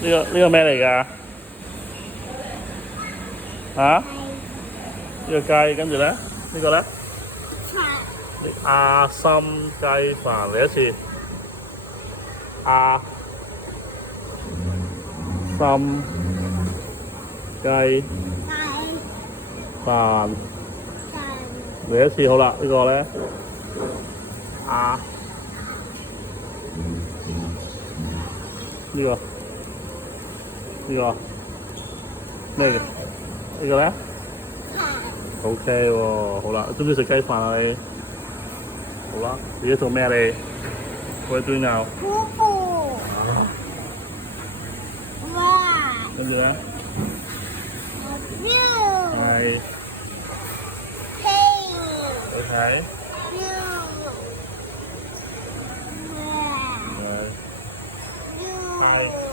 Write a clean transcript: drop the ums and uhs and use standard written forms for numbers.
呢個咩嚟㗎？啊？呢個雞，跟住咧，呢個咧？阿心雞飯，嚟一次。阿心雞飯，嚟一次好啦。呢個咧？阿呢個咩嘅？呢個咧？OK 喎，好啦，中唔中意食雞飯啊你？好啦，而家做咩啊你？喂端牛。姑姑。啊，哇。跟住咧？係。OK。係。